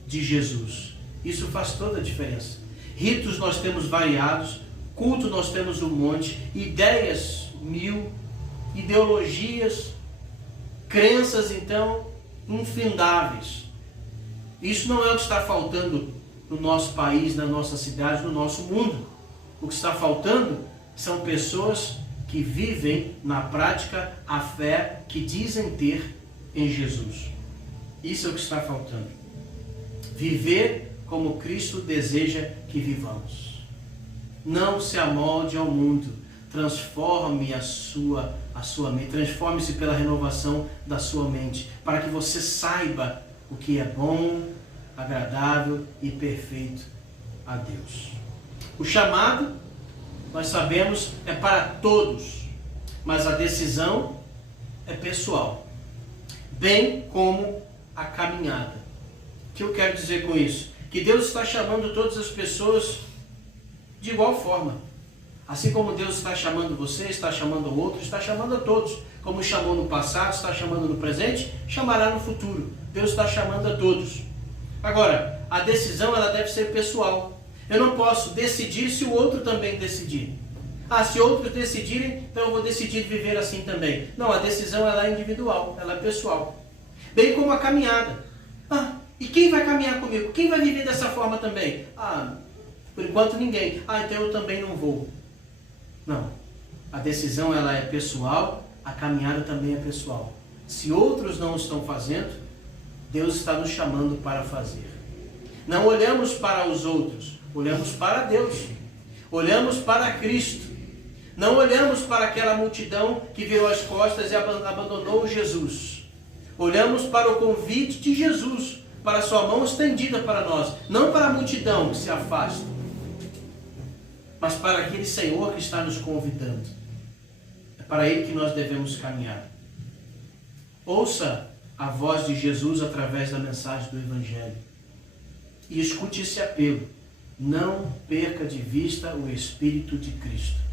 de Jesus. Isso faz toda a diferença. Ritos nós temos variados, culto nós temos um monte, ideias mil, ideologias, crenças, então, infindáveis. Isso não é o que está faltando no nosso país, na nossa cidade, no nosso mundo. O que está faltando são pessoas que vivem na prática a fé que dizem ter em Jesus. Isso é o que está faltando. Viver como Cristo deseja que vivamos. Não se amolde ao mundo. Transforme a sua mente, transforme-se pela renovação da sua mente, para que você saiba o que é bom, agradável e perfeito a Deus. O chamado, nós sabemos, é para todos, mas a decisão é pessoal, bem como a caminhada. O que eu quero dizer com isso? Que Deus está chamando todas as pessoas de igual forma. Assim como Deus está chamando você, está chamando o outro, está chamando a todos. Como chamou no passado, está chamando no presente, chamará no futuro. Deus está chamando a todos. Agora, a decisão ela deve ser pessoal. Eu não posso decidir se o outro também decidir. Se outros decidirem, então eu vou decidir viver assim também. Não, a decisão ela é individual, ela é pessoal. Bem como a caminhada. E quem vai caminhar comigo? Quem vai viver dessa forma também? Por enquanto ninguém. Então eu também não vou. Não, a decisão ela é pessoal, a caminhada também é pessoal. Se outros não estão fazendo, Deus está nos chamando para fazer. Não olhamos para os outros, olhamos para Deus. Olhamos para Cristo. Não olhamos para aquela multidão que virou as costas e abandonou Jesus. Olhamos para o convite de Jesus, para a sua mão estendida para nós, não para a multidão que se afasta, mas para aquele Senhor que está nos convidando. É para Ele que nós devemos caminhar. Ouça a voz de Jesus através da mensagem do Evangelho. E escute esse apelo. Não perca de vista o Espírito de Cristo.